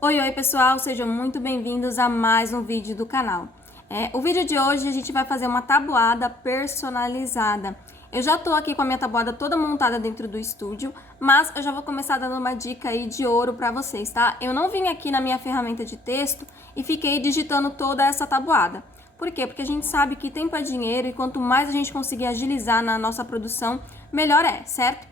Oi, oi pessoal, sejam muito bem-vindos a mais um vídeo do canal. O vídeo de hoje a gente vai fazer uma tabuada personalizada. Eu já tô aqui com a minha tabuada toda montada dentro do estúdio, mas eu já vou começar dando uma dica aí de ouro pra vocês, tá? Eu não vim aqui na minha ferramenta de texto e fiquei digitando toda essa tabuada. Por quê? Porque a gente sabe que tempo é dinheiro e quanto mais a gente conseguir agilizar na nossa produção, melhor é, certo?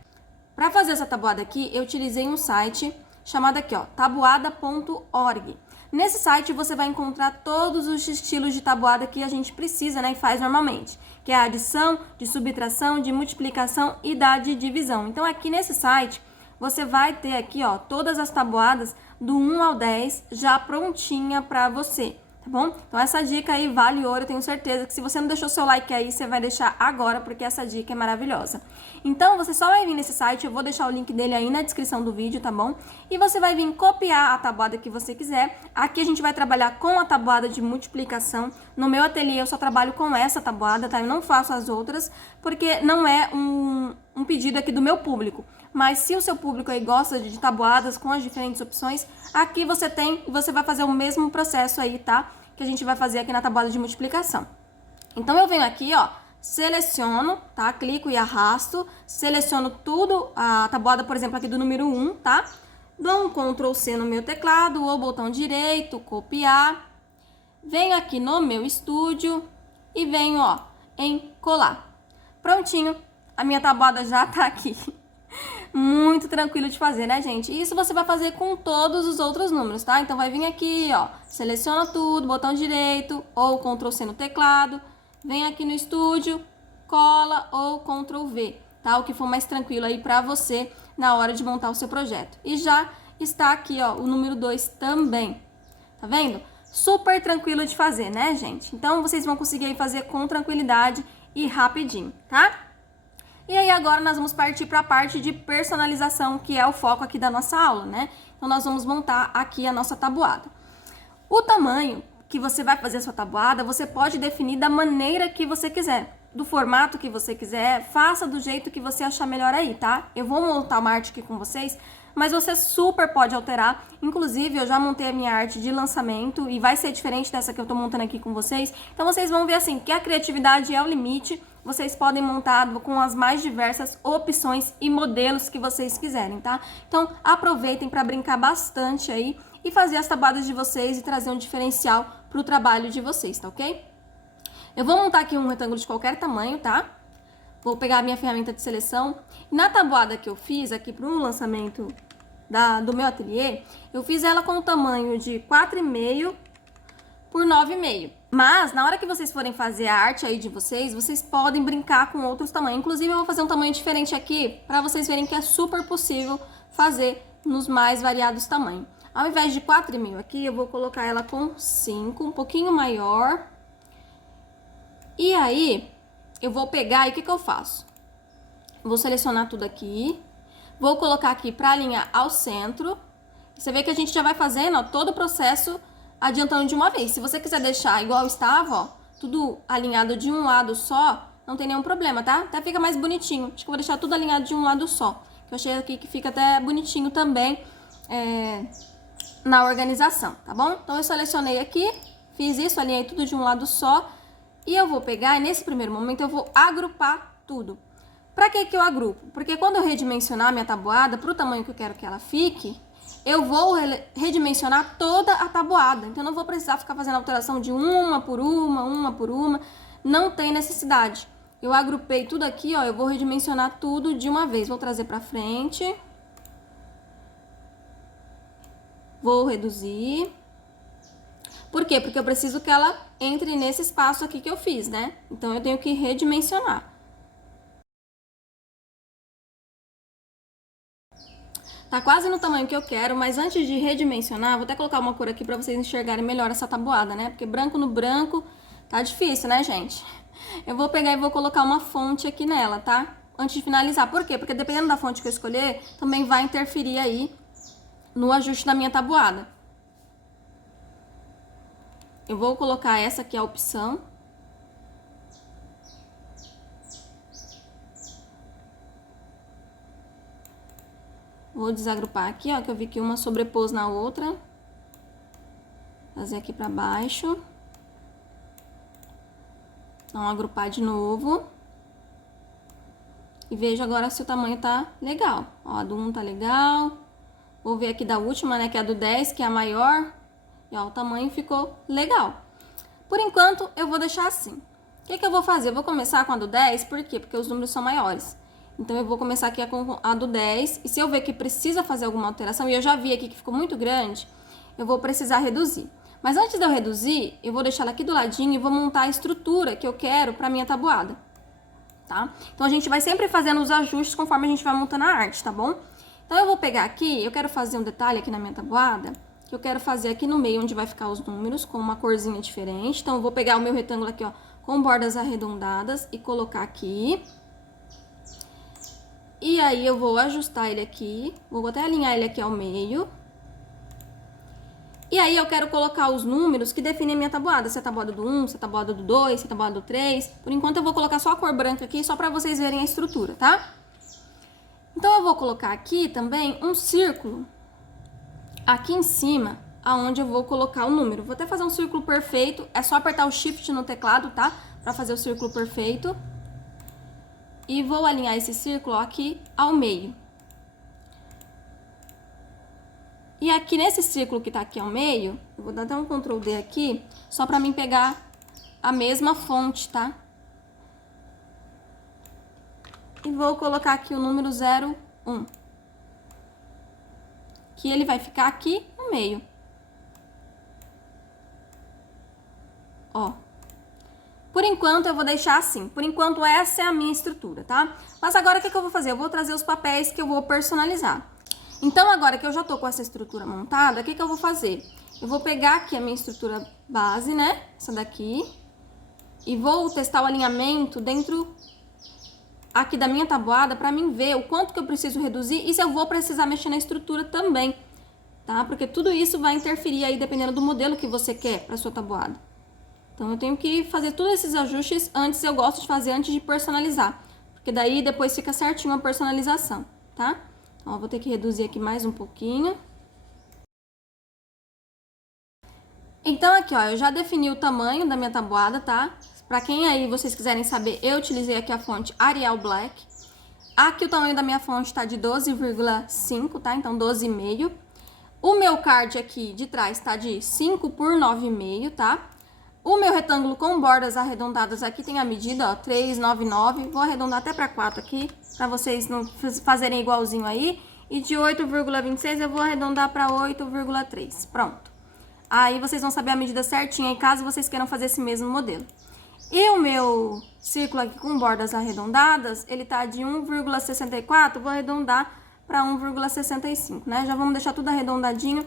Para fazer essa tabuada aqui, eu utilizei um site chamado aqui, ó, tabuada.org. Nesse site você vai encontrar todos os estilos de tabuada que a gente precisa, né, e faz normalmente, que é a adição, de subtração, de multiplicação e da de divisão. Então aqui nesse site você vai ter aqui, ó, todas as tabuadas do 1 ao 10 já prontinha para você. Tá bom? Então essa dica aí vale ouro, eu tenho certeza que se você não deixou seu like aí, você vai deixar agora, porque essa dica é maravilhosa. Então você só vai vir nesse site, eu vou deixar o link dele aí na descrição do vídeo, tá bom? E você vai vir copiar a tabuada que você quiser. Aqui a gente vai trabalhar com a tabuada de multiplicação. No meu ateliê eu só trabalho com essa tabuada, tá? Eu não faço as outras, porque não é um pedido aqui do meu público. Mas se o seu público aí gosta de tabuadas com as diferentes opções, aqui você tem e você vai fazer o mesmo processo aí, tá? Que a gente vai fazer aqui na tabuada de multiplicação. Então eu venho aqui, ó, seleciono, tá? Clico e arrasto, seleciono tudo, a tabuada, por exemplo, aqui do número 1, tá? Dou um Ctrl C no meu teclado ou botão direito, copiar. Venho aqui no meu estúdio e venho, ó, em colar. Prontinho, a minha tabuada já tá aqui. Muito tranquilo de fazer, né, gente? Isso você vai fazer com todos os outros números, tá? Então vai vir aqui, ó, seleciona tudo, botão direito ou Ctrl C no teclado, vem aqui no estúdio, cola ou Ctrl V, tá? O que for mais tranquilo aí pra você na hora de montar o seu projeto. E já está aqui, ó, o número 2 também. Tá vendo? Super tranquilo de fazer, né, gente? Então vocês vão conseguir aí fazer com tranquilidade e rapidinho, tá? E aí agora nós vamos partir para a parte de personalização, que é o foco aqui da nossa aula, né? Então nós vamos montar aqui a nossa tabuada. O tamanho que você vai fazer a sua tabuada, você pode definir da maneira que você quiser, do formato que você quiser, faça do jeito que você achar melhor aí, tá? Eu vou montar uma arte aqui com vocês, mas você super pode alterar. Inclusive, eu já montei a minha arte de lançamento e vai ser diferente dessa que eu tô montando aqui com vocês. Então, vocês vão ver assim, que a criatividade é o limite. Vocês podem montar com as mais diversas opções e modelos que vocês quiserem, tá? Então, aproveitem para brincar bastante aí e fazer as tabuadas de vocês e trazer um diferencial pro trabalho de vocês, tá ok? Eu vou montar aqui um retângulo de qualquer tamanho, tá? Vou pegar a minha ferramenta de seleção. Na tabuada que eu fiz aqui para um lançamento do meu ateliê, eu fiz ela com o tamanho de 4,5 por 9,5. Mas, na hora que vocês forem fazer a arte aí de vocês, vocês podem brincar com outros tamanhos. Inclusive, eu vou fazer um tamanho diferente aqui, para vocês verem que é super possível fazer nos mais variados tamanhos. Ao invés de 4,5 aqui, eu vou colocar ela com 5, um pouquinho maior. E aí, eu vou pegar e o que eu faço? Vou selecionar tudo aqui. Vou colocar aqui para alinhar ao centro. Você vê que a gente já vai fazendo, ó, todo o processo adiantando de uma vez. Se você quiser deixar igual estava, ó, tudo alinhado de um lado só, não tem nenhum problema, tá? Até fica mais bonitinho. Acho que eu vou deixar tudo alinhado de um lado só. Que eu achei aqui que fica até bonitinho também na organização, tá bom? Então eu selecionei aqui, fiz isso, alinhei tudo de um lado só. E eu vou pegar, e nesse primeiro momento eu vou agrupar tudo. Pra que eu agrupo? Porque quando eu redimensionar a minha tabuada pro tamanho que eu quero que ela fique, eu vou redimensionar toda a tabuada. Então, eu não vou precisar ficar fazendo alteração de uma por uma. Não tem necessidade. Eu agrupei tudo aqui, ó, eu vou redimensionar tudo de uma vez. Vou trazer pra frente. Vou reduzir. Por quê? Porque eu preciso que ela entre nesse espaço aqui que eu fiz, né? Então, eu tenho que redimensionar. Tá quase no tamanho que eu quero, mas antes de redimensionar, vou até colocar uma cor aqui pra vocês enxergarem melhor essa tabuada, né? Porque branco no branco tá difícil, né, gente? Eu vou pegar e vou colocar uma fonte aqui nela, tá? Antes de finalizar. Por quê? Porque dependendo da fonte que eu escolher, também vai interferir aí no ajuste da minha tabuada. Eu vou colocar essa aqui, a opção. Vou desagrupar aqui, ó, que eu vi que uma sobrepôs na outra. Trazer aqui pra baixo. Então, agrupar de novo. E veja agora se o tamanho tá legal. Ó, a do 1 tá legal. Vou ver aqui da última, né, que é a do 10, que é a maior. E ó, o tamanho ficou legal. Por enquanto, eu vou deixar assim. O que que eu vou fazer? Eu vou começar com a do 10, por quê? Porque os números são maiores. Então, eu vou começar aqui com a do 10. E se eu ver que precisa fazer alguma alteração, e eu já vi aqui que ficou muito grande, eu vou precisar reduzir. Mas antes de eu reduzir, eu vou deixar ela aqui do ladinho e vou montar a estrutura que eu quero para minha tabuada, tá? Então, a gente vai sempre fazendo os ajustes conforme a gente vai montando a arte, tá bom? Então, eu vou pegar aqui, eu quero fazer um detalhe aqui na minha tabuada, que eu quero fazer aqui no meio, onde vai ficar os números, com uma corzinha diferente. Então, eu vou pegar o meu retângulo aqui, ó, com bordas arredondadas e colocar aqui. E aí, eu vou ajustar ele aqui, vou até alinhar ele aqui ao meio. E aí, eu quero colocar os números que definem a minha tabuada. Se é a tabuada do 1, se é a tabuada do 2, se é a tabuada do 3. Por enquanto, eu vou colocar só a cor branca aqui, só pra vocês verem a estrutura, tá? Então, eu vou colocar aqui também um círculo aqui em cima, aonde eu vou colocar o número. Vou até fazer um círculo perfeito. É só apertar o Shift no teclado, tá? Pra fazer o círculo perfeito. E vou alinhar esse círculo ó, aqui ao meio. E aqui nesse círculo que tá aqui ao meio, eu vou dar até um Ctrl D aqui, só pra mim pegar a mesma fonte, tá? E vou colocar aqui o número 01. Que ele vai ficar aqui no meio. Ó. Por enquanto, eu vou deixar assim. Por enquanto, essa é a minha estrutura, tá? Mas agora, o que eu vou fazer? Eu vou trazer os papéis que eu vou personalizar. Então, agora que eu já tô com essa estrutura montada, o que eu vou fazer? Eu vou pegar aqui a minha estrutura base, né? Essa daqui. E vou testar o alinhamento dentro aqui da minha tabuada pra mim ver o quanto que eu preciso reduzir e se eu vou precisar mexer na estrutura também, tá? Porque tudo isso vai interferir aí dependendo do modelo que você quer pra sua tabuada. Então, eu tenho que fazer todos esses ajustes antes, eu gosto de fazer antes de personalizar. Porque daí depois fica certinho a personalização, tá? Ó, vou ter que reduzir aqui mais um pouquinho. Então, aqui, ó, eu já defini o tamanho da minha tabuada, tá? Pra quem aí vocês quiserem saber, eu utilizei aqui a fonte Arial Black. Aqui o tamanho da minha fonte tá de 12,5, tá? Então, 12,5. O meu card aqui de trás tá de 5 por 9,5, tá? O meu retângulo com bordas arredondadas aqui tem a medida, ó, 3,99. Vou arredondar até para 4 aqui, para vocês não fazerem igualzinho aí. E de 8,26 eu vou arredondar para 8,3. Pronto. Aí vocês vão saber a medida certinha aí, caso vocês queiram fazer esse mesmo modelo. E o meu círculo aqui com bordas arredondadas, ele tá de 1,64, vou arredondar para 1,65, né? Já vamos deixar tudo arredondadinho.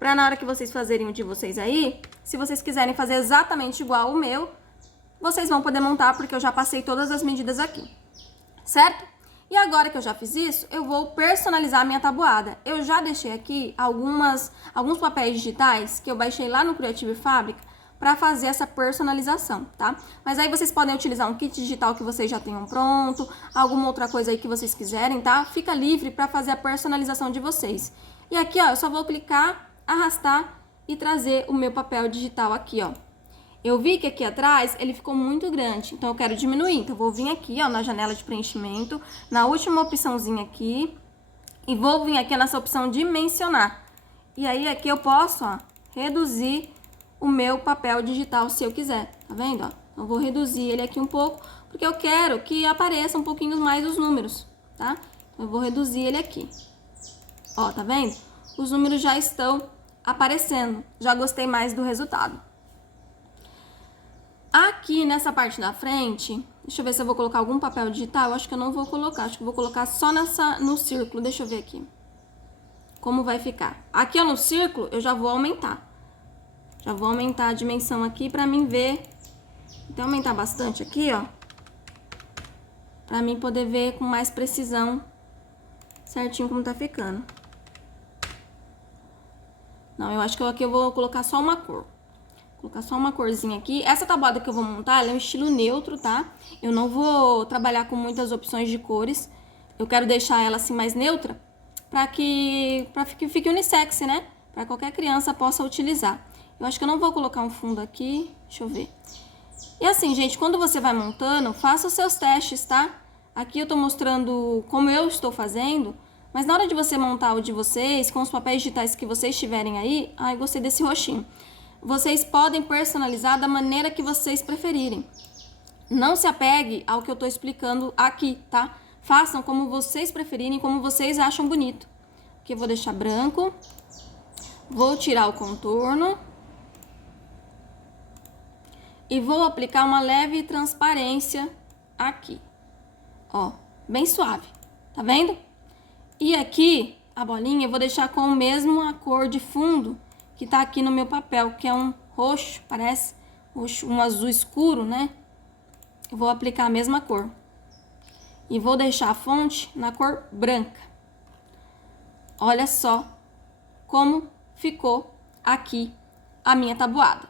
Pra na hora que vocês fazerem o de vocês aí, se vocês quiserem fazer exatamente igual o meu, vocês vão poder montar, porque eu já passei todas as medidas aqui, certo? E agora que eu já fiz isso, eu vou personalizar a minha tabuada. Eu já deixei aqui alguns papéis digitais que eu baixei lá no Creative Fabric pra fazer essa personalização, tá? Mas aí vocês podem utilizar um kit digital que vocês já tenham pronto, alguma outra coisa aí que vocês quiserem, tá? Fica livre pra fazer a personalização de vocês. E aqui, ó, eu só vou clicar, arrastar e trazer o meu papel digital aqui, ó. Eu vi que aqui atrás ele ficou muito grande, então eu quero diminuir. Então, eu vou vir aqui, ó, na janela de preenchimento, na última opçãozinha aqui, e vou vir aqui nessa opção dimensionar. E aí, aqui eu posso, ó, reduzir o meu papel digital, se eu quiser, tá vendo, ó? Eu vou reduzir ele aqui um pouco, porque eu quero que apareça um pouquinho mais os números, tá? Então, eu vou reduzir ele aqui. Ó, tá vendo? Os números já estão aparecendo. Já gostei mais do resultado. Aqui nessa parte da frente, deixa eu ver se eu vou colocar algum papel digital. Eu acho que eu não vou colocar, acho que eu vou colocar só no círculo. Deixa eu ver aqui como vai ficar. Aqui ó, no círculo eu já vou aumentar. Já vou aumentar a dimensão aqui pra mim ver. Então aumentar bastante aqui, ó. Pra mim poder ver com mais precisão certinho como tá ficando. Não, eu acho que aqui eu vou colocar só uma cor. Vou colocar só uma corzinha aqui. Essa tabuada que eu vou montar, ela é um estilo neutro, tá? Eu não vou trabalhar com muitas opções de cores. Eu quero deixar ela assim mais neutra, pra que fique unissex, né? Pra qualquer criança possa utilizar. Eu acho que eu não vou colocar um fundo aqui, deixa eu ver. E assim, gente, quando você vai montando, faça os seus testes, tá? Aqui eu tô mostrando como eu estou fazendo, mas na hora de você montar o de vocês, com os papéis digitais que vocês tiverem aí, ai, gostei desse roxinho. Vocês podem personalizar da maneira que vocês preferirem. Não se apegue ao que eu tô explicando aqui, tá? Façam como vocês preferirem, como vocês acham bonito. Aqui eu vou deixar branco. Vou tirar o contorno. E vou aplicar uma leve transparência aqui. Ó, bem suave. Tá vendo? E aqui, a bolinha, eu vou deixar com a mesma cor de fundo que tá aqui no meu papel, que é um roxo, parece roxo, um azul escuro, né? Eu vou aplicar a mesma cor. E vou deixar a fonte na cor branca. Olha só como ficou aqui a minha tabuada.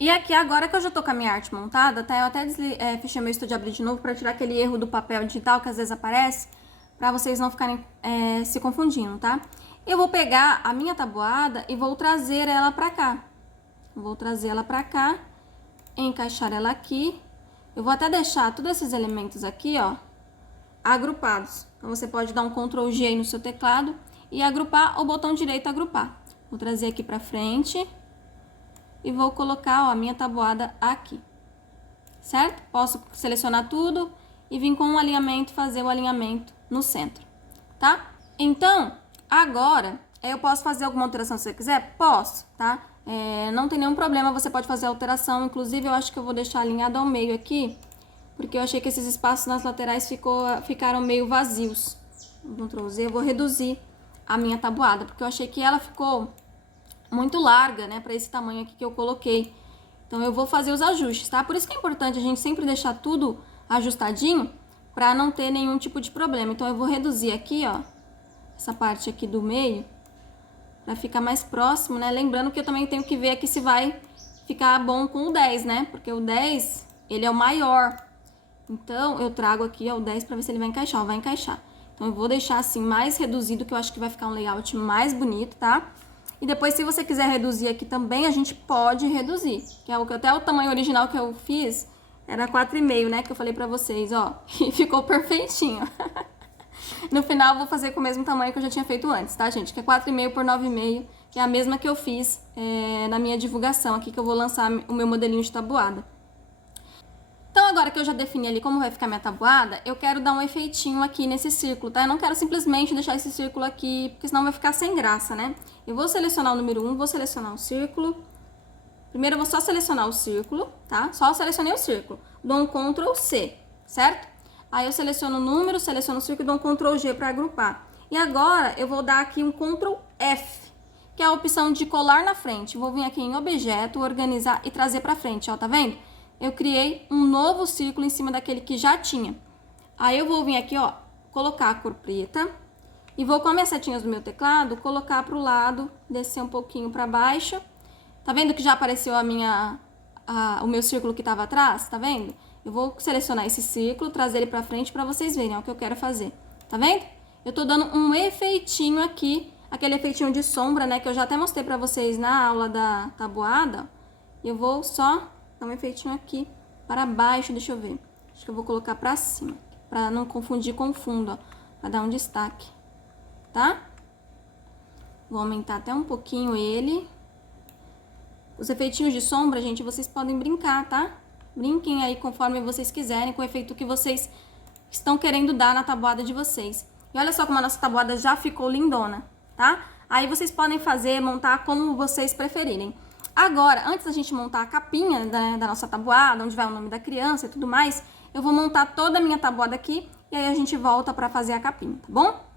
E aqui, agora que eu já tô com a minha arte montada, tá? Eu até fechei meu estúdio e abri de novo pra tirar aquele erro do papel digital que às vezes aparece, pra vocês não ficarem se confundindo, tá? Eu vou pegar a minha tabuada e vou trazer ela pra cá. Vou trazer ela pra cá, encaixar ela aqui. Eu vou até deixar todos esses elementos aqui, ó, agrupados. Então, você pode dar um Ctrl G aí no seu teclado e agrupar, ou botão direito agrupar. Vou trazer aqui pra frente e vou colocar, ó, a minha tabuada aqui, certo? Posso selecionar tudo e vir com um alinhamento, fazer o alinhamento no centro, tá? Então, agora, eu posso fazer alguma alteração se você quiser? Posso, tá? Não tem nenhum problema, você pode fazer alteração. Inclusive, eu acho que eu vou deixar alinhado ao meio aqui, porque eu achei que esses espaços nas laterais ficaram meio vazios. Ctrl Z, eu vou reduzir a minha tabuada, porque eu achei que ela ficou muito larga, né, pra esse tamanho aqui que eu coloquei. Então, eu vou fazer os ajustes, tá? Por isso que é importante a gente sempre deixar tudo ajustadinho, pra não ter nenhum tipo de problema. Então, eu vou reduzir aqui, ó, essa parte aqui do meio, pra ficar mais próximo, né? Lembrando que eu também tenho que ver aqui se vai ficar bom com o 10, né? Porque o 10, ele é o maior. Então, eu trago aqui, ó, o 10 pra ver se ele vai encaixar. Ó, vai encaixar. Então, eu vou deixar assim mais reduzido, que eu acho que vai ficar um layout mais bonito, tá? E depois, se você quiser reduzir aqui também, a gente pode reduzir. Que é até o tamanho original que eu fiz era 4,5, né? Que eu falei pra vocês, ó. E ficou perfeitinho. No final, eu vou fazer com o mesmo tamanho que eu já tinha feito antes, tá, gente? Que é 4,5 por 9,5, que é a mesma que eu fiz na minha divulgação aqui, que eu vou lançar o meu modelinho de tabuada. Então, agora que eu já defini ali como vai ficar minha tabuada, eu quero dar um efeitinho aqui nesse círculo, tá? Eu não quero simplesmente deixar esse círculo aqui, porque senão vai ficar sem graça, né? Eu vou selecionar o número 1, vou selecionar o círculo. Primeiro, eu vou só selecionar o círculo, tá? Só selecionei o círculo. Dou um Ctrl C, certo? Aí eu seleciono o número, seleciono o círculo e dou um Ctrl G para agrupar. E agora, eu vou dar aqui um Ctrl F, que é a opção de colar na frente. Vou vir aqui em objeto, organizar e trazer para frente, ó, tá vendo? Eu criei um novo círculo em cima daquele que já tinha. Aí eu vou vir aqui, ó, colocar a cor preta e vou com as minhas setinhas do meu teclado colocar pro lado, descer um pouquinho para baixo. Tá vendo que já apareceu o meu círculo que tava atrás? Tá vendo? Eu vou selecionar esse círculo, trazer ele pra frente pra vocês verem, ó, o que eu quero fazer. Tá vendo? Eu tô dando um efeitinho aqui, aquele efeitinho de sombra, né, que eu já até mostrei pra vocês na aula da tabuada. E eu vou só dar um efeitinho aqui para baixo, deixa eu ver. Acho que eu vou colocar pra cima, pra não confundir com o fundo, ó, pra dar um destaque, tá? Vou aumentar até um pouquinho ele. Os efeitinhos de sombra, gente, vocês podem brincar, tá? Brinquem aí conforme vocês quiserem, com o efeito que vocês estão querendo dar na tabuada de vocês. E olha só como a nossa tabuada já ficou lindona, tá? Aí vocês podem montar como vocês preferirem. Agora, antes da gente montar a capinha da nossa tabuada, onde vai o nome da criança e tudo mais, eu vou montar toda a minha tabuada aqui e aí a gente volta pra fazer a capinha, tá bom?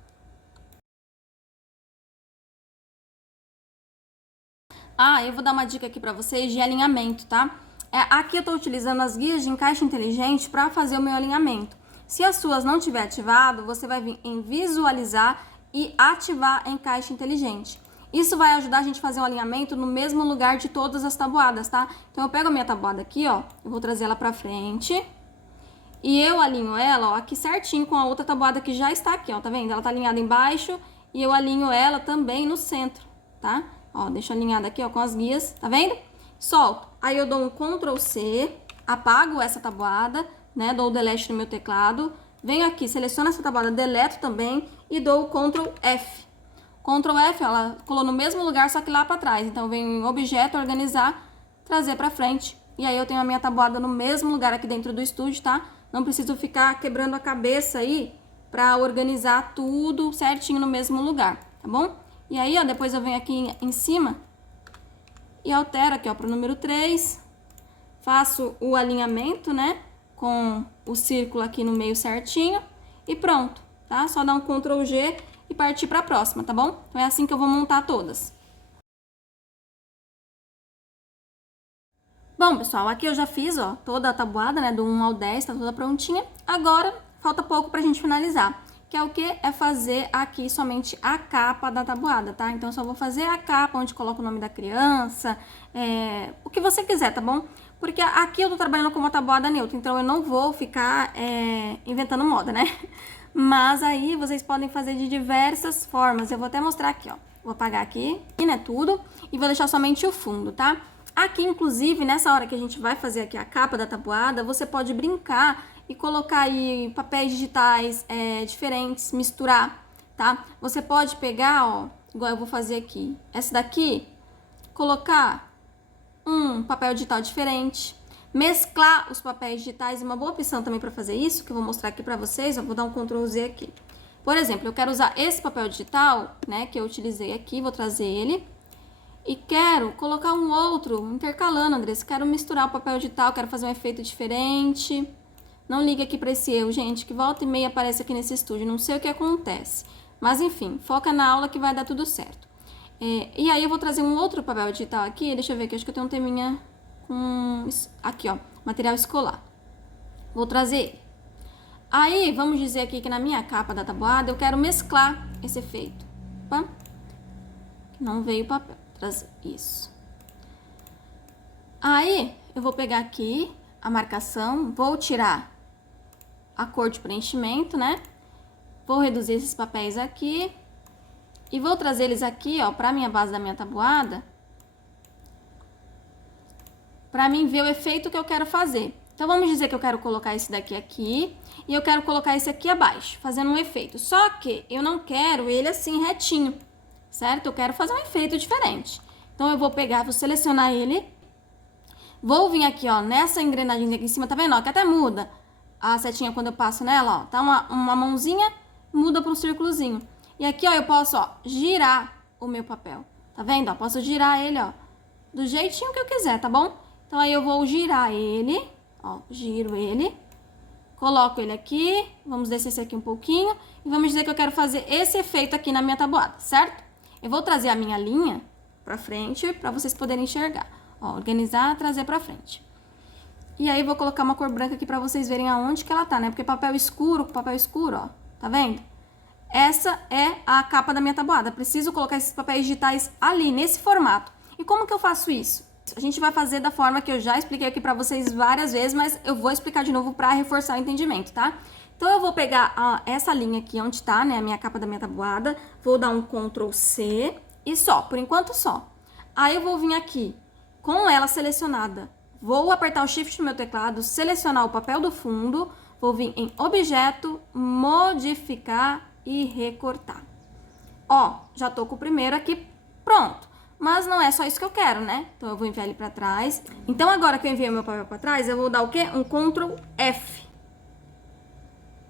Eu vou dar uma dica aqui pra vocês de alinhamento, tá? Aqui eu tô utilizando as guias de encaixe inteligente pra fazer o meu alinhamento. Se as suas não tiver ativado, você vai vir em visualizar e ativar encaixe inteligente. Isso vai ajudar a gente a fazer um alinhamento no mesmo lugar de todas as tabuadas, tá? Então, eu pego a minha tabuada aqui, ó, eu vou trazer ela pra frente e eu alinho ela, ó, aqui certinho com a outra tabuada que já está aqui, ó, tá vendo? Ela tá alinhada embaixo e eu alinho ela também no centro, tá? Ó, deixo alinhada aqui, ó, com as guias, tá vendo? Solto. Aí eu dou um Ctrl C, apago essa tabuada, né? Dou o delete no meu teclado. Venho aqui, seleciono essa tabuada, deleto também e dou o Ctrl F. Ctrl F, ela colou no mesmo lugar, só que lá pra trás. Então, eu venho em objeto, organizar, trazer pra frente. E aí eu tenho a minha tabuada no mesmo lugar aqui dentro do estúdio, tá? Não preciso ficar quebrando a cabeça aí pra organizar tudo certinho no mesmo lugar, tá bom? E aí, ó, depois eu venho aqui em cima e altero aqui, ó, pro número 3. Faço o alinhamento, né? Com o círculo aqui no meio certinho. E pronto, tá? Só dar um Ctrl G e partir pra próxima, tá bom? Então, é assim que eu vou montar todas. Bom, pessoal, aqui eu já fiz, ó, toda a tabuada, né, do 1 ao 10, tá toda prontinha. Agora, falta pouco pra gente finalizar, que é o quê? É fazer aqui somente a capa da tabuada, tá? Então, eu só vou fazer a capa, onde coloca o nome da criança, o que você quiser, tá bom? Porque aqui eu tô trabalhando com uma tabuada neutra, então eu não vou ficar inventando moda, né? Mas aí, vocês podem fazer de diversas formas. Eu vou até mostrar aqui, ó. Vou apagar aqui, né, tudo, e vou deixar somente o fundo, tá? Aqui, inclusive, nessa hora que a gente vai fazer aqui a capa da tabuada, você pode brincar e colocar aí papéis digitais diferentes, misturar, tá? Você pode pegar, ó, igual eu vou fazer aqui, essa daqui, colocar um papel digital diferente, mesclar os papéis digitais, uma boa opção também para fazer isso, que eu vou mostrar aqui para vocês, ó, vou dar um Ctrl Z aqui. Por exemplo, eu quero usar esse papel digital, né, que eu utilizei aqui, vou trazer ele. E quero colocar um outro, intercalando, Andressa. Quero misturar o papel digital, quero fazer um efeito diferente. Não ligue aqui para esse erro, gente, que volta e meia aparece aqui nesse estúdio. Não sei o que acontece. Mas, enfim, foca na aula que vai dar tudo certo. E aí eu vou trazer um outro papel digital aqui. Deixa eu ver aqui, acho que eu tenho um teminha com... Aqui, ó, material escolar. Vou trazer ele. Aí, vamos dizer aqui que na minha capa da tabuada eu quero mesclar esse efeito. Opa, não veio o papel. Trazer isso. Aí, eu vou pegar aqui a marcação, vou tirar a cor de preenchimento, né? Vou reduzir esses papéis aqui e vou trazer eles aqui, ó, pra minha base da minha tabuada, pra mim ver o efeito que eu quero fazer. Então, vamos dizer que eu quero colocar esse daqui aqui e eu quero colocar esse aqui abaixo, fazendo um efeito. Só que eu não quero ele assim retinho, certo? Eu quero fazer um efeito diferente. Então, eu vou pegar, vou selecionar ele. Vou vir aqui, ó, nessa engrenagem aqui em cima, tá vendo? Ó, que até muda a setinha quando eu passo nela, ó. Tá uma mãozinha, muda para um círculozinho. E aqui, ó, eu posso, ó, girar o meu papel. Tá vendo? Ó, posso girar ele, ó, do jeitinho que eu quiser, tá bom? Então, aí eu vou girar ele, ó, giro ele. Coloco ele aqui, vamos descer esse aqui um pouquinho. E vamos dizer que eu quero fazer esse efeito aqui na minha tabuada, certo? Eu vou trazer a minha linha pra frente, pra vocês poderem enxergar. Ó, organizar, trazer pra frente. E aí, vou colocar uma cor branca aqui pra vocês verem aonde que ela tá, né? Porque papel escuro, ó, tá vendo? Essa é a capa da minha tabuada. Preciso colocar esses papéis digitais ali, nesse formato. E como que eu faço isso? A gente vai fazer da forma que eu já expliquei aqui pra vocês várias vezes, mas eu vou explicar de novo pra reforçar o entendimento, tá? Então, eu vou pegar essa linha aqui, onde tá, né, a minha capa da minha tabuada, vou dar um Ctrl C e só, por enquanto só. Aí, eu vou vir aqui, com ela selecionada, vou apertar o Shift no meu teclado, selecionar o papel do fundo, vou vir em Objeto, Modificar e Recortar. Ó, já tô com o primeiro aqui pronto. Mas não é só isso que eu quero, né? Então, eu vou enviar ele pra trás. Então, agora que eu enviei o meu papel pra trás, eu vou dar o quê? Um Ctrl F.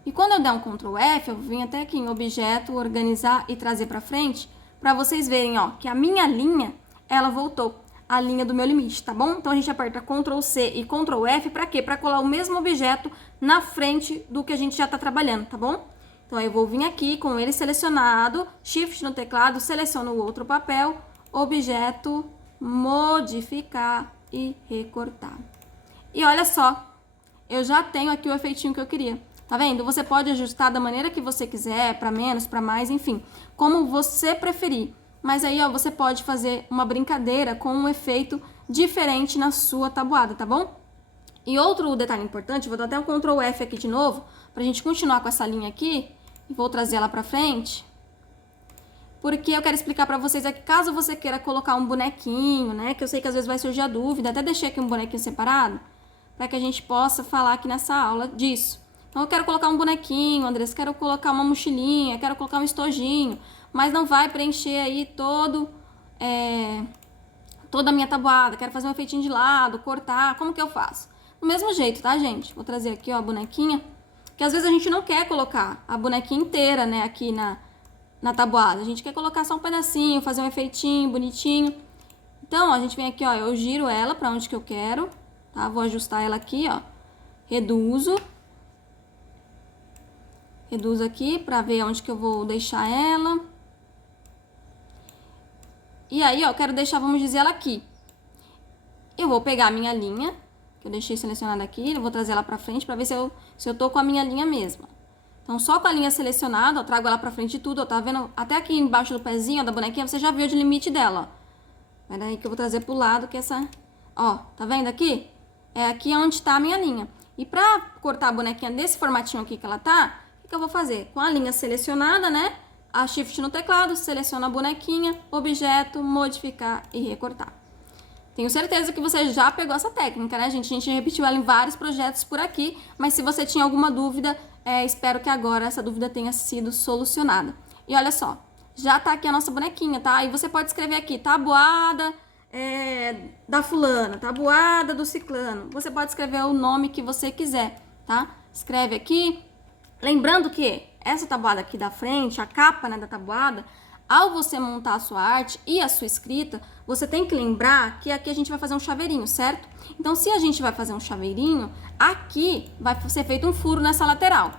E quando eu der um Ctrl F, eu vim até aqui em Objeto, Organizar e Trazer pra frente, pra vocês verem, ó, que a minha linha, ela voltou a linha do meu limite, tá bom? Então, a gente aperta Ctrl C e Ctrl F pra quê? Pra colar o mesmo objeto na frente do que a gente já tá trabalhando, tá bom? Então, aí eu vou vir aqui com ele selecionado, Shift no teclado, seleciono o outro papel, Objeto, Modificar e Recortar. E olha só, eu já tenho aqui o efeitinho que eu queria. Tá vendo? Você pode ajustar da maneira que você quiser, pra menos, pra mais, enfim, como você preferir. Mas aí, ó, você pode fazer uma brincadeira com um efeito diferente na sua tabuada, tá bom? E outro detalhe importante, vou dar até um Ctrl F aqui de novo, pra gente continuar com essa linha aqui, e vou trazer ela pra frente. porque eu quero explicar pra vocês aqui, caso você queira colocar um bonequinho, né, que eu sei que às vezes vai surgir a dúvida, até deixei aqui um bonequinho separado, para que a gente possa falar aqui nessa aula disso. Então, eu quero colocar um bonequinho, Andressa, quero colocar uma mochilinha, quero colocar um estojinho, mas não vai preencher aí toda a minha tabuada, quero fazer um efeitinho de lado, cortar, como que eu faço? Do mesmo jeito, tá, gente? Vou trazer aqui, ó, a bonequinha, que às vezes a gente não quer colocar a bonequinha inteira, né, aqui na tabuada. A gente quer colocar só um pedacinho, fazer um efeitinho bonitinho. Então, ó, a gente vem aqui, ó, eu giro ela pra onde que eu quero, tá? Vou ajustar ela aqui, ó, reduzo aqui pra ver onde que eu vou deixar ela. E aí, ó, eu quero deixar, vamos dizer, ela aqui. Eu vou pegar a minha linha, que eu deixei selecionada aqui, eu vou trazer ela pra frente pra ver se eu tô com a minha linha mesma. Então, só com a linha selecionada, eu trago ela pra frente de tudo, ó, tá vendo? Até aqui embaixo do pezinho, ó, da bonequinha, você já viu de limite dela, ó. Pera aí que eu vou trazer pro lado, que essa... Ó, tá vendo aqui? É aqui onde tá a minha linha. E pra cortar a bonequinha desse formatinho aqui que ela tá, o que eu vou fazer? Com a linha selecionada, né? A Shift no teclado, seleciona a bonequinha, objeto, modificar e recortar. Tenho certeza que você já pegou essa técnica, né, gente? A gente repetiu ela em vários projetos por aqui, mas se você tinha alguma dúvida, espero que agora essa dúvida tenha sido solucionada. E olha só, já tá aqui a nossa bonequinha, tá? E você pode escrever aqui, tabuada da fulana, tabuada do ciclano. Você pode escrever o nome que você quiser, tá? Escreve aqui. Lembrando que essa tabuada aqui da frente, a capa, né, da tabuada, ao você montar a sua arte e a sua escrita, você tem que lembrar que aqui a gente vai fazer um chaveirinho, certo? Então, se a gente vai fazer um chaveirinho, aqui vai ser feito um furo nessa lateral.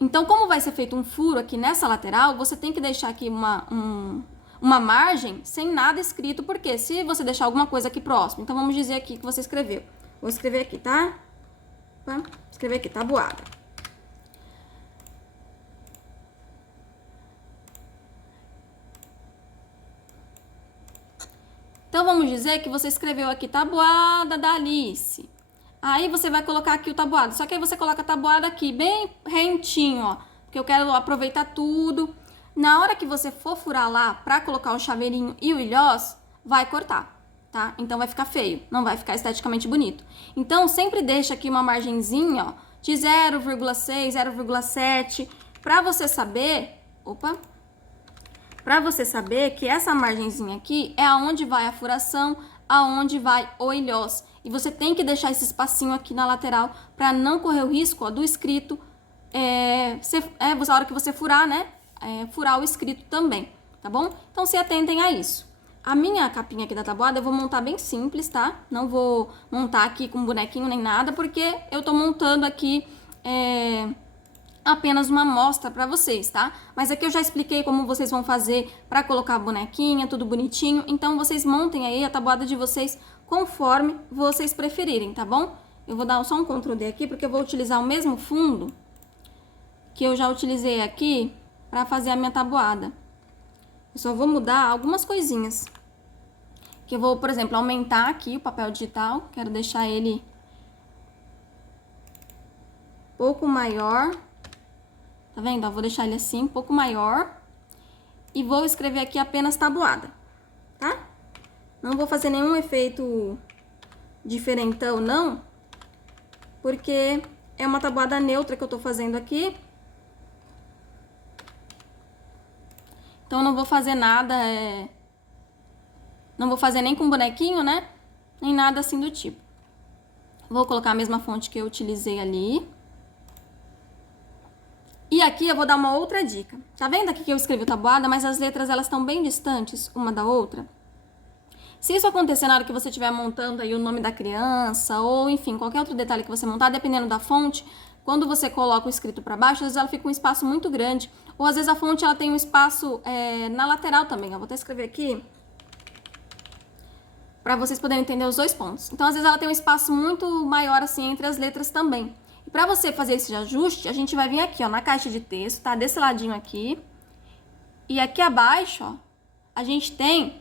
Então, como vai ser feito um furo aqui nessa lateral, você tem que deixar aqui uma margem sem nada escrito, porque se você deixar alguma coisa aqui próximo, então vamos dizer aqui que você escreveu. Vou escrever aqui, tá? Vou escrever aqui, tabuada. Então, vamos dizer que você escreveu aqui tabuada da Alice. Aí, você vai colocar aqui o tabuado. Só que aí, você coloca a tabuada aqui, bem rentinho, ó. Porque eu quero aproveitar tudo. Na hora que você for furar lá pra colocar o chaveirinho e o ilhós, vai cortar, tá? Então, vai ficar feio. Não vai ficar esteticamente bonito. Então, sempre deixa aqui uma margenzinha, ó, de 0,6, 0,7, pra você saber... Opa! Para você saber que essa margenzinha aqui é aonde vai a furação, aonde vai o ilhós. E você tem que deixar esse espacinho aqui na lateral para não correr o risco, ó, do escrito, a hora que você furar, né, furar o escrito também, tá bom? Então, se atentem a isso. A minha capinha aqui da tabuada eu vou montar bem simples, tá? Não vou montar aqui com bonequinho nem nada, porque eu tô montando aqui... apenas uma amostra para vocês, tá? Mas aqui eu já expliquei como vocês vão fazer para colocar a bonequinha, tudo bonitinho. Então, vocês montem aí a tabuada de vocês conforme vocês preferirem, tá bom? Eu vou dar só um Ctrl D aqui, porque eu vou utilizar o mesmo fundo que eu já utilizei aqui para fazer a minha tabuada. Eu só vou mudar algumas coisinhas. Que eu vou, por exemplo, aumentar aqui o papel digital. Quero deixar ele um pouco maior. Tá vendo? Eu vou deixar ele assim, um pouco maior. E vou escrever aqui apenas tabuada, tá? Não vou fazer nenhum efeito diferentão, não. Porque é uma tabuada neutra que eu tô fazendo aqui. Então, não vou fazer nada, não vou fazer nem com bonequinho, né? Nem nada assim do tipo. Vou colocar a mesma fonte que eu utilizei ali. E aqui eu vou dar uma outra dica. Tá vendo aqui que eu escrevi tabuada, mas as letras elas estão bem distantes uma da outra? Se isso acontecer na hora que você estiver montando aí o nome da criança, ou enfim, qualquer outro detalhe que você montar, dependendo da fonte, quando você coloca o escrito para baixo, às vezes ela fica um espaço muito grande. Ou às vezes a fonte ela tem um espaço na lateral também. Eu vou até escrever aqui para vocês poderem entender os dois pontos. Então, às vezes ela tem um espaço muito maior assim entre as letras também. E para você fazer esse ajuste, a gente vai vir aqui, ó, na caixa de texto, tá? Desse ladinho aqui. E aqui abaixo, ó, a gente tem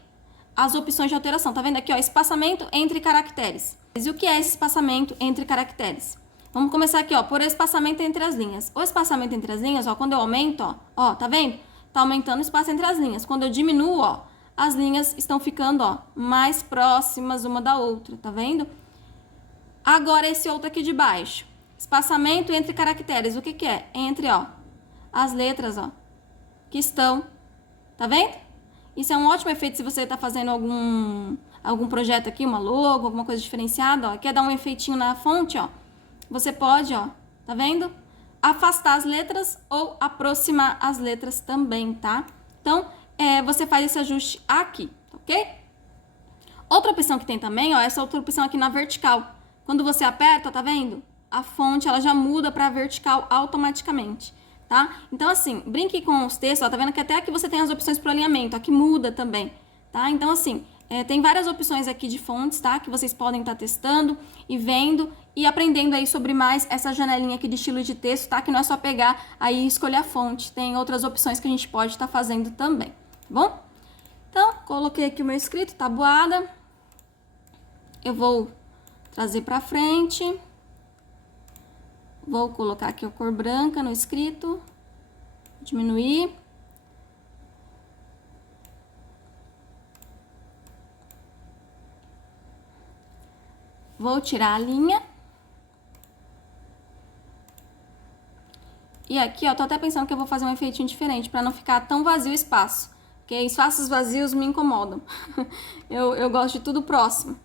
as opções de alteração. Tá vendo aqui, ó, espaçamento entre caracteres. E o que é esse espaçamento entre caracteres? Vamos começar aqui, ó, por espaçamento entre as linhas. O espaçamento entre as linhas, ó, quando eu aumento, ó, tá vendo? tá aumentando o espaço entre as linhas. Quando eu diminuo, ó, as linhas estão ficando, ó, mais próximas uma da outra, tá vendo? Agora esse outro aqui de baixo. Espaçamento entre caracteres. O que que é? Entre, ó, as letras, ó, que estão, tá vendo? Isso é um ótimo efeito se você está fazendo algum projeto aqui, uma logo, alguma coisa diferenciada, ó. Quer dar um efeitinho na fonte, ó. Você pode, ó, tá vendo? Afastar as letras ou aproximar as letras também, tá? Então, você faz esse ajuste aqui, ok? Outra opção que tem também, ó, essa outra opção aqui na vertical. Quando você aperta, tá vendo? A fonte, ela já muda para vertical automaticamente, tá? Então, assim, brinque com os textos, ó, tá vendo que até aqui você tem as opções para alinhamento, aqui muda também, tá? Então, assim, tem várias opções aqui de fontes, tá? Que vocês podem estar testando e vendo e aprendendo aí sobre mais essa janelinha aqui de estilo de texto, tá? Que não é só pegar aí e escolher a fonte, tem outras opções que a gente pode estar fazendo também, tá bom? Então, coloquei aqui o meu escrito, tabuada. Eu vou trazer pra frente. Vou colocar aqui a cor branca no escrito. Diminuir. Vou tirar a linha. E aqui, ó, tô até pensando que eu vou fazer um efeitinho diferente pra não ficar tão vazio o espaço. Porque espaços vazios me incomodam. eu gosto de tudo próximo.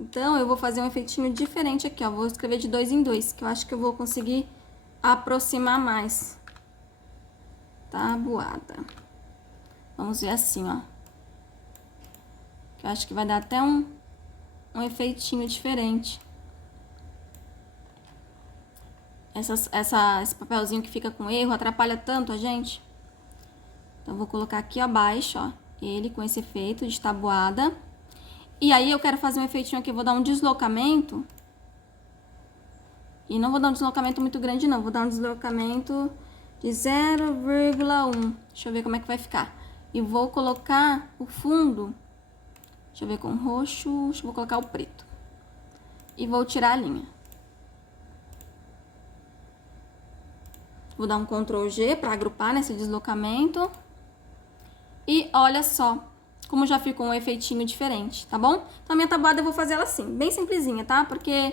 Então, eu vou fazer um efeitinho diferente aqui, ó. Vou escrever de 2 em 2, que eu acho que eu vou conseguir aproximar mais. Tabuada. Vamos ver assim, ó. Que eu acho que vai dar até um efeitinho diferente. Esse papelzinho que fica com erro atrapalha tanto a gente. Então, eu vou colocar aqui abaixo, ó, ele com esse efeito de tabuada. E aí, eu quero fazer um efeitinho aqui, eu vou dar um deslocamento. E não vou dar um deslocamento muito grande, não. Vou dar um deslocamento de 0,1. Deixa eu ver como é que vai ficar. E vou colocar o fundo. Deixa eu ver com roxo. Vou colocar o preto. E vou tirar a linha. Vou dar um Ctrl G para agrupar nesse deslocamento. E olha só como já ficou um efeitinho diferente, tá bom? Então, a minha tabuada eu vou fazer ela assim, bem simplesinha, tá? Porque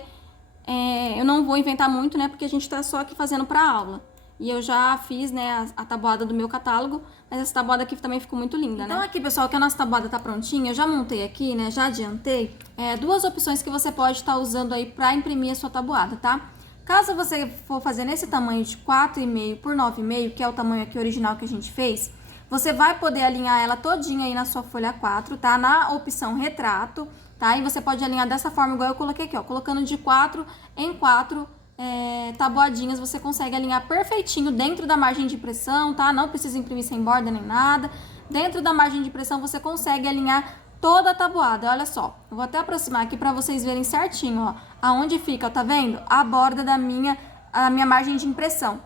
eu não vou inventar muito, né? Porque a gente tá só aqui fazendo pra aula. E eu já fiz, né, a tabuada do meu catálogo, mas essa tabuada aqui também ficou muito linda, né? Então, aqui, pessoal, que a nossa tabuada tá prontinha, eu já montei aqui, né, já adiantei, duas opções que você pode estar usando aí pra imprimir a sua tabuada, tá? Caso você for fazer nesse tamanho de 4,5 por 9,5, que é o tamanho aqui original que a gente fez, você vai poder alinhar ela todinha aí na sua folha 4, tá? Na opção retrato, tá? E você pode alinhar dessa forma, igual eu coloquei aqui, ó. Colocando de 4 em 4 tabuadinhas, você consegue alinhar perfeitinho dentro da margem de impressão, tá? Não precisa imprimir sem borda nem nada. Dentro da margem de impressão, você consegue alinhar toda a tabuada. Olha só, eu vou até aproximar aqui pra vocês verem certinho, ó. Aonde fica, ó, tá vendo? A borda da minha margem de impressão.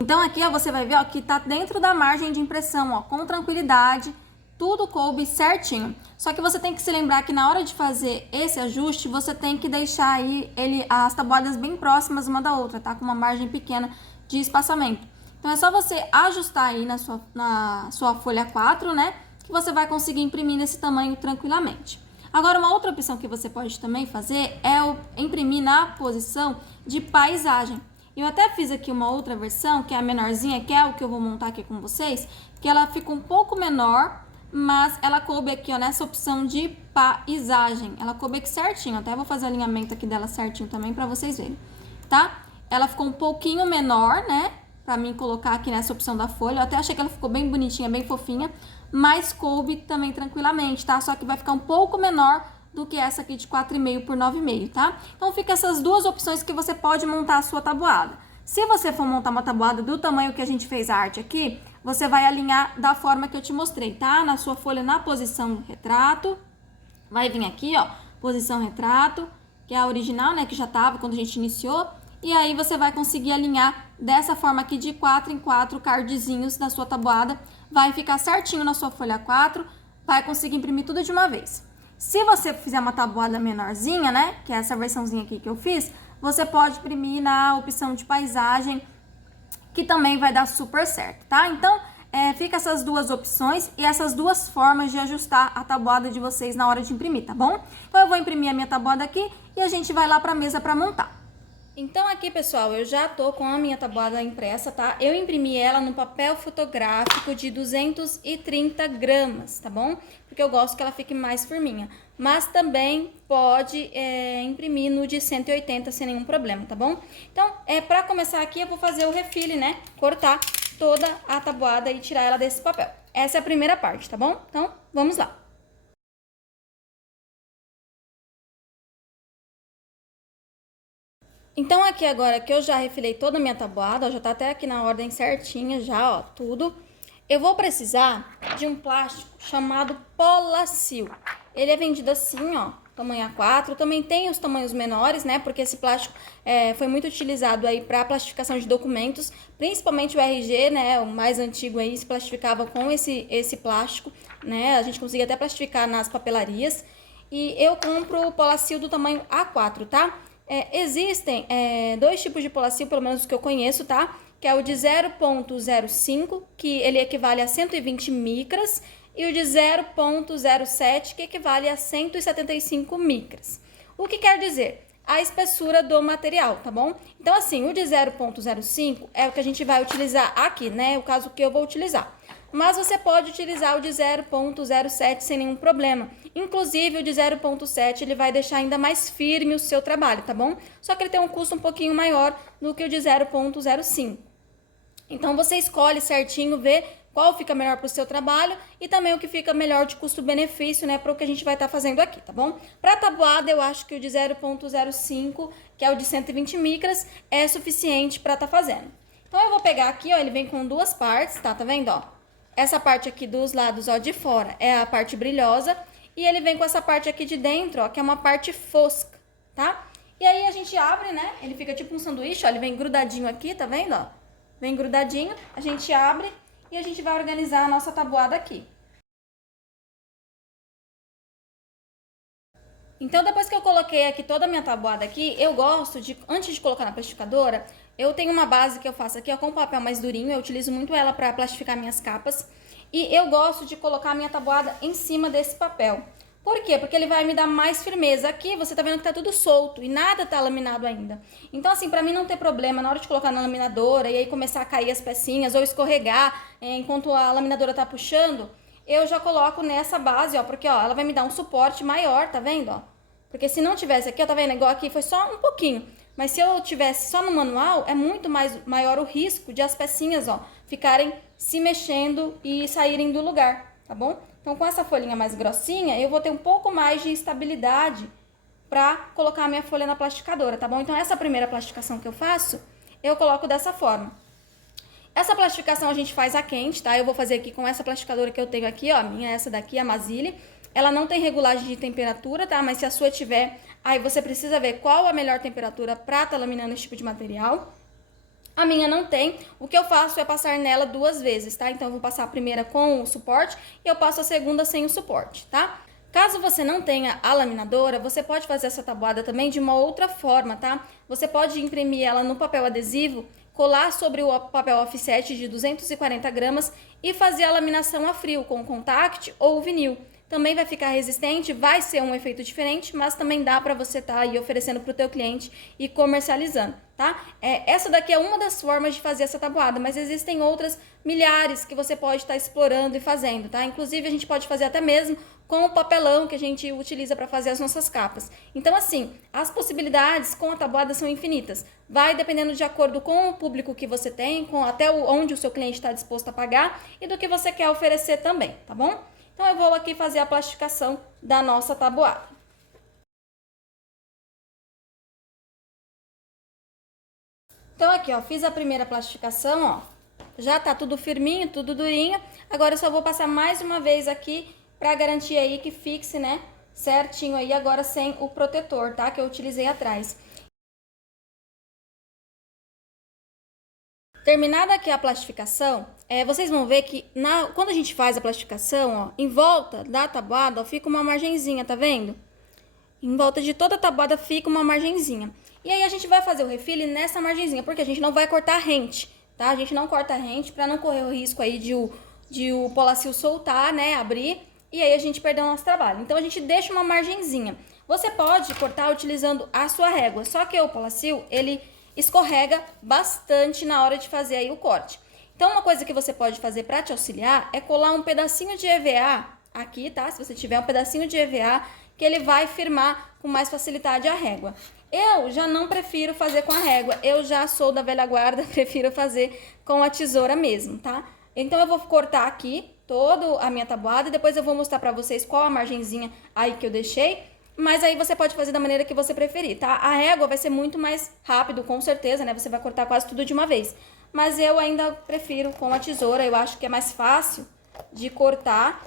Então, aqui, ó, você vai ver, ó, que tá dentro da margem de impressão, ó, com tranquilidade, tudo coube certinho. Só que você tem que se lembrar que na hora de fazer esse ajuste, você tem que deixar aí as tabuadas bem próximas uma da outra, tá? Com uma margem pequena de espaçamento. Então, é só você ajustar aí na sua folha 4, né? Que você vai conseguir imprimir nesse tamanho tranquilamente. Agora, uma outra opção que você pode também fazer é imprimir na posição de paisagem. Eu até fiz aqui uma outra versão, que é a menorzinha, que é o que eu vou montar aqui com vocês, que ela fica um pouco menor, mas ela coube aqui, ó, nessa opção de paisagem. Ela coube aqui certinho, até vou fazer o alinhamento aqui dela certinho também pra vocês verem, tá? Ela ficou um pouquinho menor, né, pra mim colocar aqui nessa opção da folha. Eu até achei que ela ficou bem bonitinha, bem fofinha, mas coube também tranquilamente, tá? Só que vai ficar um pouco menor do que essa aqui de 4,5 por 9,5, tá? Então, fica essas duas opções que você pode montar a sua tabuada. Se você for montar uma tabuada do tamanho que a gente fez a arte aqui, você vai alinhar da forma que eu te mostrei, tá? Na sua folha, na posição retrato, vai vir aqui, ó, posição retrato, que é a original, né, que já tava quando a gente iniciou, e aí você vai conseguir alinhar dessa forma aqui de 4 em 4 cardzinhos da sua tabuada, vai ficar certinho na sua folha 4, vai conseguir imprimir tudo de uma vez. Se você fizer uma tabuada menorzinha, né, que é essa versãozinha aqui que eu fiz, você pode imprimir na opção de paisagem, que também vai dar super certo, tá? Então, fica essas duas opções e essas duas formas de ajustar a tabuada de vocês na hora de imprimir, tá bom? Então eu vou imprimir a minha tabuada aqui e a gente vai lá para a mesa para montar. Então aqui, pessoal, eu já tô com a minha tabuada impressa, tá? Eu imprimi ela no papel fotográfico de 230 gramas, tá bom? Porque eu gosto que ela fique mais firminha. Mas também pode imprimir no de 180 sem nenhum problema, tá bom? Então, pra começar aqui, eu vou fazer o refile, né? Cortar toda a tabuada e tirar ela desse papel. Essa é a primeira parte, tá bom? Então, vamos lá. Então, aqui agora que eu já refilei toda a minha tabuada, ó, já tá até aqui na ordem certinha já, ó, tudo. Eu vou precisar de um plástico chamado Polacil. Ele é vendido assim, ó, tamanho A4. Também tem os tamanhos menores, né, porque esse plástico foi muito utilizado aí para plastificação de documentos, principalmente o RG, né, o mais antigo aí se plastificava com esse plástico, né, a gente conseguia até plastificar nas papelarias. E eu compro o Polacil do tamanho A4, tá? Existem dois tipos de Polacil, pelo menos os que eu conheço, tá? Que é o de 0,05, que ele equivale a 120 micras, e o de 0,07, que equivale a 175 micras. O que quer dizer? A espessura do material, tá bom? Então, assim, o de 0,05 é o que a gente vai utilizar aqui, né? O caso que eu vou utilizar. Mas você pode utilizar o de 0,07 sem nenhum problema. Inclusive, o de 0,7 ele vai deixar ainda mais firme o seu trabalho, tá bom? Só que ele tem um custo um pouquinho maior do que o de 0,05. Então, você escolhe certinho, vê qual fica melhor para o seu trabalho e também o que fica melhor de custo-benefício, né, para o que a gente vai estar fazendo aqui, tá bom? Para tabuada, eu acho que o de 0,05, que é o de 120 micras, é suficiente para estar fazendo. Então, eu vou pegar aqui, ó, ele vem com duas partes, tá vendo, ó? Essa parte aqui dos lados, ó, de fora é a parte brilhosa e ele vem com essa parte aqui de dentro, ó, que é uma parte fosca, tá? E aí a gente abre, né? Ele fica tipo um sanduíche, ó, ele vem grudadinho aqui, tá vendo, ó? Vem grudadinho, a gente abre e a gente vai organizar a nossa tabuada aqui. Então, depois que eu coloquei aqui toda a minha tabuada aqui, eu gosto de, antes de colocar na plastificadora, eu tenho uma base que eu faço aqui, ó, com papel mais durinho, eu utilizo muito ela para plastificar minhas capas. E eu gosto de colocar a minha tabuada em cima desse papel. Por quê? Porque ele vai me dar mais firmeza. Aqui você tá vendo que tá tudo solto e nada tá laminado ainda. Então, assim, pra mim não ter problema na hora de colocar na laminadora e aí começar a cair as pecinhas ou escorregar enquanto a laminadora tá puxando, eu já coloco nessa base, ó, porque, ó, ela vai me dar um suporte maior, tá vendo, ó? Porque se não tivesse aqui, ó, tá vendo? Igual aqui foi só um pouquinho. Mas se eu tivesse só no manual, é muito maior o risco de as pecinhas, ó, ficarem se mexendo e saírem do lugar, tá bom? Então, com essa folhinha mais grossinha, eu vou ter um pouco mais de estabilidade pra colocar a minha folha na plastificadora, tá bom? Então, essa primeira plastificação que eu faço, eu coloco dessa forma. Essa plastificação a gente faz a quente, tá? Eu vou fazer aqui com essa plastificadora que eu tenho aqui, ó, a minha, essa daqui, a Mazzilli. Ela não tem regulagem de temperatura, tá? Mas se a sua tiver, aí você precisa ver qual a melhor temperatura pra estar laminando esse tipo de material. A minha não tem. O que eu faço é passar nela duas vezes, tá? Então, eu vou passar a primeira com o suporte e eu passo a segunda sem o suporte, tá? Caso você não tenha a laminadora, você pode fazer essa tabuada também de uma outra forma, tá? Você pode imprimir ela no papel adesivo, colar sobre o papel offset de 240 gramas e fazer a laminação a frio com contact ou vinil. Também vai ficar resistente, vai ser um efeito diferente, mas também dá para você estar aí oferecendo para o teu cliente e comercializando, tá? Essa daqui é uma das formas de fazer essa tabuada, mas existem outras milhares que você pode estar explorando e fazendo, tá? Inclusive, a gente pode fazer até mesmo com o papelão que a gente utiliza para fazer as nossas capas. Então, assim, as possibilidades com a tabuada são infinitas. Vai dependendo de acordo com o público que você tem, com até onde o seu cliente está disposto a pagar e do que você quer oferecer também, tá bom? Então, eu vou aqui fazer a plastificação da nossa tabuada. Então, aqui, ó, fiz a primeira plastificação, ó. Já tá tudo firminho, tudo durinho. Agora, eu só vou passar mais uma vez aqui pra garantir aí que fixe, né, certinho aí, agora sem o protetor, tá? Que eu utilizei atrás. Terminada aqui a plastificação, vocês vão ver que quando a gente faz a plastificação, ó, em volta da tabuada, ó, fica uma margenzinha, tá vendo? Em volta de toda a tabuada fica uma margenzinha. E aí a gente vai fazer o refile nessa margenzinha, porque a gente não vai cortar a rente, tá? A gente não corta a rente para não correr o risco aí de de o polacil soltar, né, abrir, e aí a gente perdeu o nosso trabalho. Então a gente deixa uma margenzinha. Você pode cortar utilizando a sua régua, só que o polacil, ele escorrega bastante na hora de fazer aí o corte. Então uma coisa que você pode fazer para te auxiliar é colar um pedacinho de EVA aqui, tá? Se você tiver um pedacinho de EVA, que ele vai firmar com mais facilidade a régua. Eu já não prefiro fazer com a régua, eu já sou da velha guarda, prefiro fazer com a tesoura mesmo, tá? Então eu vou cortar aqui toda a minha tabuada e depois eu vou mostrar pra vocês qual a margenzinha aí que eu deixei, mas aí você pode fazer da maneira que você preferir, tá? A régua vai ser muito mais rápido, com certeza, né? Você vai cortar quase tudo de uma vez, mas eu ainda prefiro com a tesoura, eu acho que é mais fácil de cortar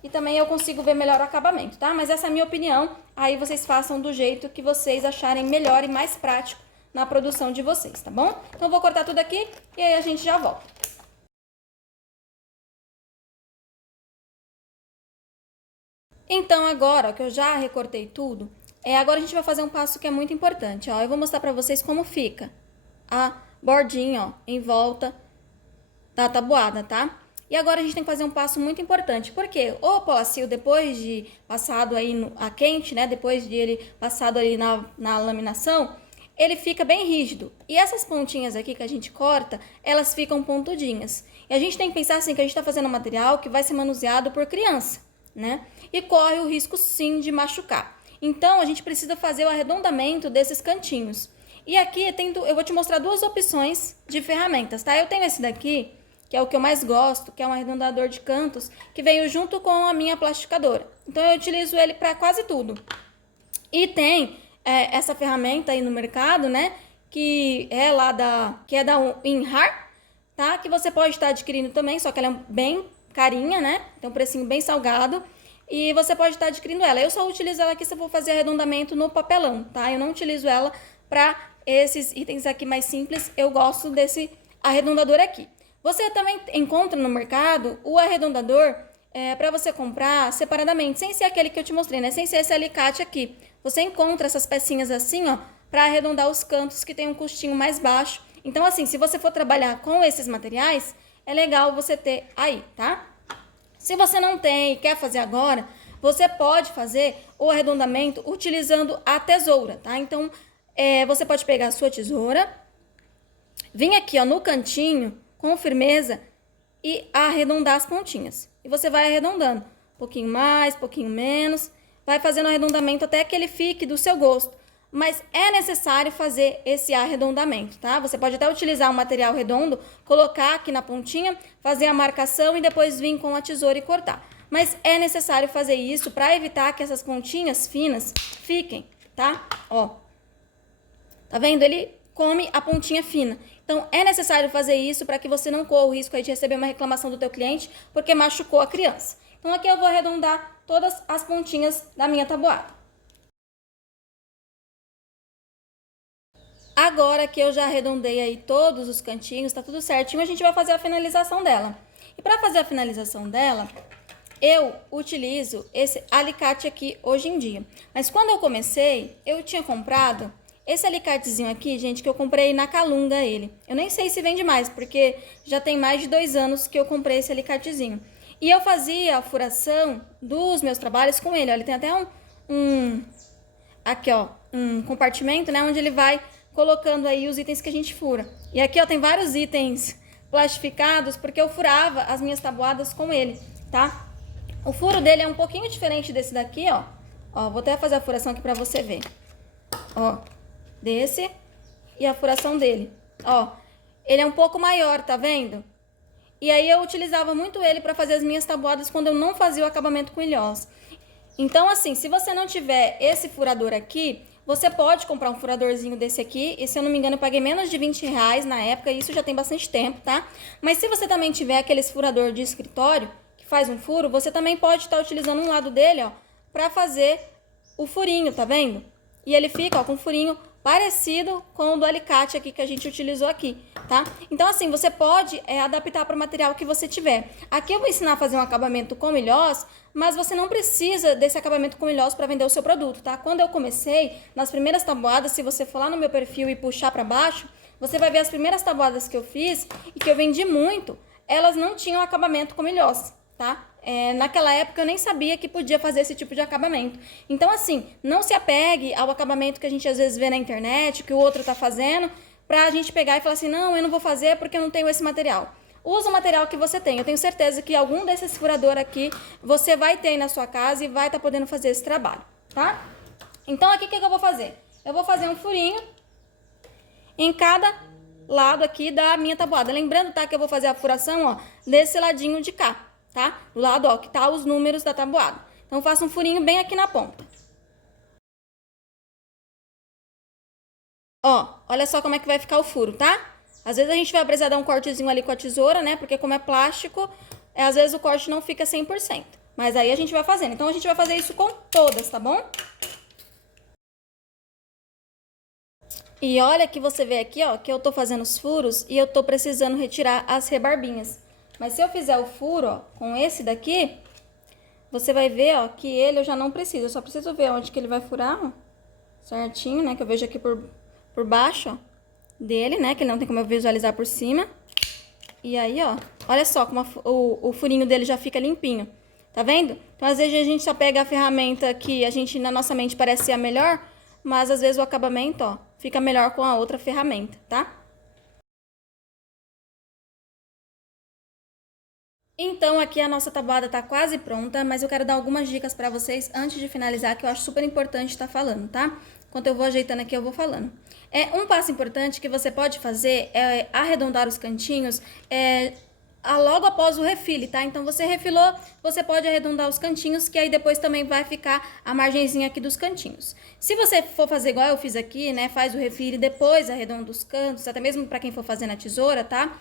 e também eu consigo ver melhor o acabamento, tá? Mas essa é a minha opinião, aí vocês façam do jeito que vocês acharem melhor e mais prático na produção de vocês, tá bom? Então eu vou cortar tudo aqui e aí a gente já volta. Então agora que eu já recortei tudo, agora a gente vai fazer um passo que é muito importante, ó. Eu vou mostrar pra vocês como fica a bordinha, ó, em volta da tabuada, tá? E agora a gente tem que fazer um passo muito importante, porque o polacil, depois de passado aí a quente, né, depois de ele passado ali na laminação, ele fica bem rígido. E essas pontinhas aqui que a gente corta, elas ficam pontudinhas. E a gente tem que pensar assim, que a gente tá fazendo um material que vai ser manuseado por criança, né? E corre o risco sim de machucar. Então a gente precisa fazer o arredondamento desses cantinhos. E aqui eu vou te mostrar duas opções de ferramentas, tá? Eu tenho esse daqui, que é o que eu mais gosto, que é um arredondador de cantos, que veio junto com a minha plastificadora. Então eu utilizo ele para quase tudo. E tem essa ferramenta aí no mercado, né, que é da Inhar, tá? Que você pode estar adquirindo também, só que ela é bem carinha, né? Tem um precinho bem salgado. E você pode estar adquirindo ela. Eu só utilizo ela aqui se eu for fazer arredondamento no papelão, tá? Eu não utilizo ela para esses itens aqui mais simples. Eu gosto desse arredondador aqui. Você também encontra no mercado o arredondador para você comprar separadamente, sem ser aquele que eu te mostrei, né? Sem ser esse alicate aqui. Você encontra essas pecinhas assim, ó, para arredondar os cantos que tem um custinho mais baixo. Então, assim, se você for trabalhar com esses materiais, é legal você ter aí, tá? Se você não tem e quer fazer agora, você pode fazer o arredondamento utilizando a tesoura, tá? Então, você pode pegar a sua tesoura, vir aqui, ó, no cantinho, com firmeza, e arredondar as pontinhas. E você vai arredondando, um pouquinho mais, um pouquinho menos, vai fazendo o arredondamento até que ele fique do seu gosto. Mas é necessário fazer esse arredondamento, tá? Você pode até utilizar um material redondo, colocar aqui na pontinha, fazer a marcação e depois vir com a tesoura e cortar. Mas é necessário fazer isso para evitar que essas pontinhas finas fiquem, tá? Ó, tá vendo? Ele come a pontinha fina. Então, é necessário fazer isso para que você não corra o risco aí de receber uma reclamação do teu cliente porque machucou a criança. Então, aqui eu vou arredondar todas as pontinhas da minha tabuada. Agora que eu já arredondei aí todos os cantinhos, tá tudo certinho, a gente vai fazer a finalização dela. E para fazer a finalização dela, eu utilizo esse alicate aqui hoje em dia. Mas quando eu comecei, eu tinha comprado esse alicatezinho aqui, gente, que eu comprei na Calunga ele. Eu nem sei se vende mais, porque já tem mais de 2 anos que eu comprei esse alicatezinho. E eu fazia a furação dos meus trabalhos com ele. Ó, ele tem até aqui, ó, um compartimento, né, onde ele vai colocando aí os itens que a gente fura. E aqui, ó, tem vários itens plastificados, porque eu furava as minhas tabuadas com ele, tá? O furo dele é um pouquinho diferente desse daqui, ó. Ó, vou até fazer a furação aqui pra você ver. Ó, desse e a furação dele. Ó, ele é um pouco maior, tá vendo? E aí eu utilizava muito ele pra fazer as minhas tabuadas quando eu não fazia o acabamento com ilhós. Então, assim, se você não tiver esse furador aqui, você pode comprar um furadorzinho desse aqui, e se eu não me engano eu paguei menos de R$20 na época, e isso já tem bastante tempo, tá? Mas se você também tiver aqueles furador de escritório, que faz um furo, você também pode estar utilizando um lado dele, ó, pra fazer o furinho, tá vendo? E ele fica, ó, com um furinho parecido com o do alicate aqui que a gente utilizou aqui, tá? Então, assim, você pode adaptar para o material que você tiver. Aqui eu vou ensinar a fazer um acabamento com ilhós, mas você não precisa desse acabamento com ilhós para vender o seu produto, tá? Quando eu comecei, nas primeiras tabuadas, se você for lá no meu perfil e puxar para baixo, você vai ver as primeiras tabuadas que eu fiz e que eu vendi muito. elas não tinham acabamento com ilhós, tá? Naquela época eu nem sabia que podia fazer esse tipo de acabamento. Então, assim, não se apegue ao acabamento que a gente às vezes vê na internet, que o outro tá fazendo, pra gente pegar e falar assim, não, eu não vou fazer porque eu não tenho esse material. Usa o material que você tem. Eu tenho certeza que algum desses furadores aqui você vai ter na sua casa e vai estar podendo fazer esse trabalho, tá? Então, aqui o que eu vou fazer? Eu vou fazer um furinho em cada lado aqui da minha tabuada. Lembrando, tá, que eu vou fazer a furação, ó, desse ladinho de cá, tá? Do lado, ó, que tá os números da tabuada. Então, eu faço um furinho bem aqui na ponta. Ó, olha só como é que vai ficar o furo, tá? Às vezes a gente vai precisar dar um cortezinho ali com a tesoura, né? Porque como é plástico, às vezes o corte não fica 100%. Mas aí a gente vai fazendo. Então, a gente vai fazer isso com todas, tá bom? E olha que você vê aqui, ó, que eu tô fazendo os furos e eu tô precisando retirar as rebarbinhas. Mas se eu fizer o furo, ó, com esse daqui, você vai ver, ó, que ele eu já não preciso. Eu só preciso ver onde que ele vai furar, ó, certinho, né? Que eu vejo aqui por baixo, ó, dele, né? Que ele não tem como eu visualizar por cima. E aí, ó, olha só como o furinho dele já fica limpinho. Tá vendo? Então, às vezes a gente só pega a ferramenta que a gente, na nossa mente, parece ser a melhor, mas às vezes o acabamento, ó, fica melhor com a outra ferramenta, tá? Então, aqui a nossa tabuada tá quase pronta, mas eu quero dar algumas dicas pra vocês antes de finalizar, que eu acho super importante estar falando, tá? Enquanto eu vou ajeitando aqui, eu vou falando. Um passo importante que você pode fazer é arredondar os cantinhos, logo após o refile, tá? Então, você refilou, você pode arredondar os cantinhos, que aí depois também vai ficar a margenzinha aqui dos cantinhos. Se você for fazer igual eu fiz aqui, né? Faz o refile, depois arredonda os cantos, até mesmo para quem for fazer na tesoura, tá?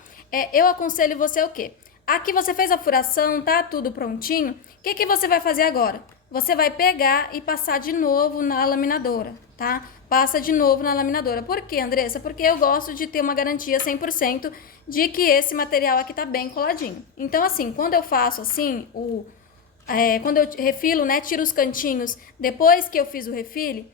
Eu aconselho você o quê? Aqui você fez a furação, tá tudo prontinho. O que você vai fazer agora? Você vai pegar e passar de novo na laminadora, tá? Passa de novo na laminadora. Por quê, Andressa? Porque eu gosto de ter uma garantia 100% de que esse material aqui tá bem coladinho. Então, assim, quando eu faço assim, quando eu refilo, né, tiro os cantinhos, depois que eu fiz o refile,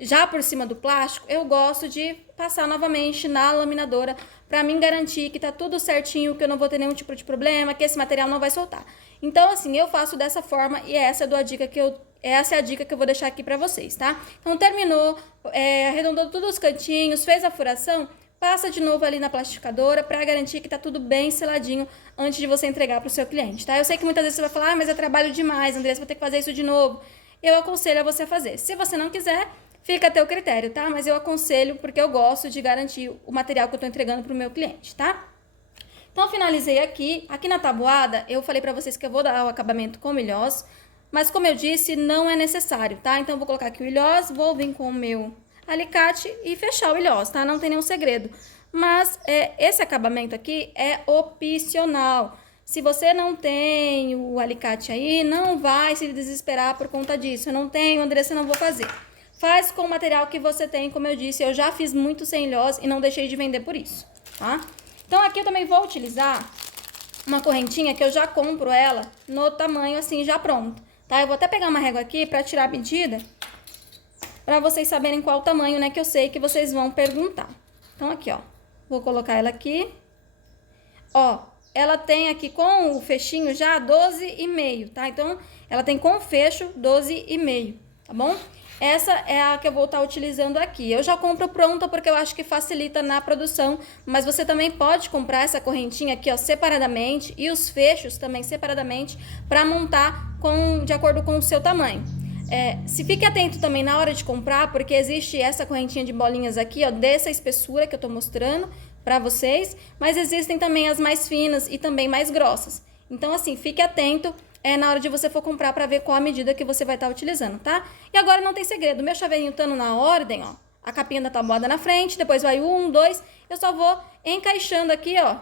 já por cima do plástico, eu gosto de passar novamente na laminadora para mim garantir que tá tudo certinho, que eu não vou ter nenhum tipo de problema, que esse material não vai soltar. Então, assim, eu faço dessa forma e essa é a dica que eu vou deixar aqui para vocês, tá? Então, terminou, arredondou todos os cantinhos, fez a furação, passa de novo ali na plastificadora para garantir que tá tudo bem seladinho antes de você entregar pro seu cliente, tá? Eu sei que muitas vezes você vai falar, mas é trabalho demais, Andressa, vou ter que fazer isso de novo. Eu aconselho a você fazer. Se você não quiser, fica a teu critério, tá? Mas eu aconselho porque eu gosto de garantir o material que eu tô entregando pro meu cliente, tá? Então, finalizei aqui. Aqui na tabuada, eu falei pra vocês que eu vou dar o acabamento com ilhós, mas como eu disse, não é necessário, tá? Então, eu vou colocar aqui o ilhós, vou vir com o meu alicate e fechar o ilhós, tá? Não tem nenhum segredo. Mas esse acabamento aqui é opcional. Se você não tem o alicate aí, não vai se desesperar por conta disso. Eu não tenho, Andressa, eu não vou fazer. Faz com o material que você tem, como eu disse, eu já fiz muito sem ilhós e não deixei de vender por isso, tá? Então, aqui eu também vou utilizar uma correntinha que eu já compro ela no tamanho assim, já pronto, tá? Eu vou até pegar uma régua aqui pra tirar a medida, pra vocês saberem qual o tamanho, né, que eu sei que vocês vão perguntar. Então, aqui, ó, vou colocar ela aqui. Ó, ela tem aqui com o fechinho já 12,5, tá? Então, ela tem com o fecho 12,5, tá bom? Essa é a que eu vou estar utilizando aqui. Eu já compro pronta porque eu acho que facilita na produção, mas você também pode comprar essa correntinha aqui, ó, separadamente e os fechos também separadamente para montar de acordo com o seu tamanho. Se fique atento também na hora de comprar, porque existe essa correntinha de bolinhas aqui, ó, dessa espessura que eu tô mostrando para vocês, mas existem também as mais finas e também mais grossas. Então, assim, fique atento na hora de você for comprar para ver qual a medida que você vai estar utilizando, tá? E agora não tem segredo, meu chaveirinho estando na ordem, ó, a capinha da tabuada na frente, depois vai 1, 2, eu só vou encaixando aqui, ó,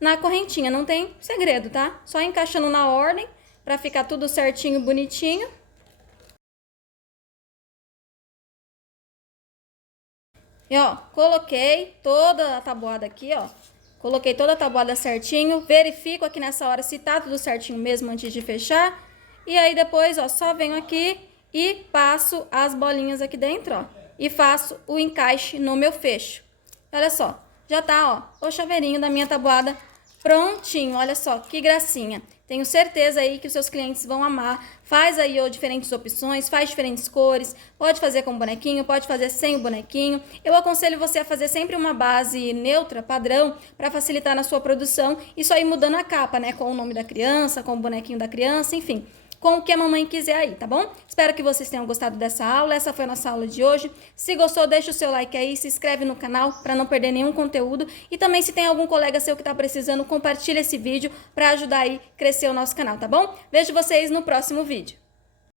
na correntinha, não tem segredo, tá? Só encaixando na ordem para ficar tudo certinho, bonitinho. E, ó, coloquei toda a tabuada aqui, ó. Coloquei toda a tabuada certinho, verifico aqui nessa hora se tá tudo certinho mesmo antes de fechar. E aí depois, ó, só venho aqui e passo as bolinhas aqui dentro, ó. E faço o encaixe no meu fecho. Olha só, já tá, ó, o chaveirinho da minha tabuada Prontinho, olha só, que gracinha. Tenho certeza aí que os seus clientes vão amar. Faz aí diferentes opções, faz diferentes cores, pode fazer com bonequinho, pode fazer sem o bonequinho. Eu aconselho você a fazer sempre uma base neutra, padrão, para facilitar na sua produção. Isso aí mudando a capa, né, com o nome da criança, com o bonequinho da criança, enfim, com o que a mamãe quiser aí, tá bom? Espero que vocês tenham gostado dessa aula. Essa foi a nossa aula de hoje. Se gostou, deixa o seu like aí, se inscreve no canal para não perder nenhum conteúdo. E também, se tem algum colega seu que tá precisando, compartilha esse vídeo para ajudar aí a crescer o nosso canal, tá bom? Vejo vocês no próximo vídeo.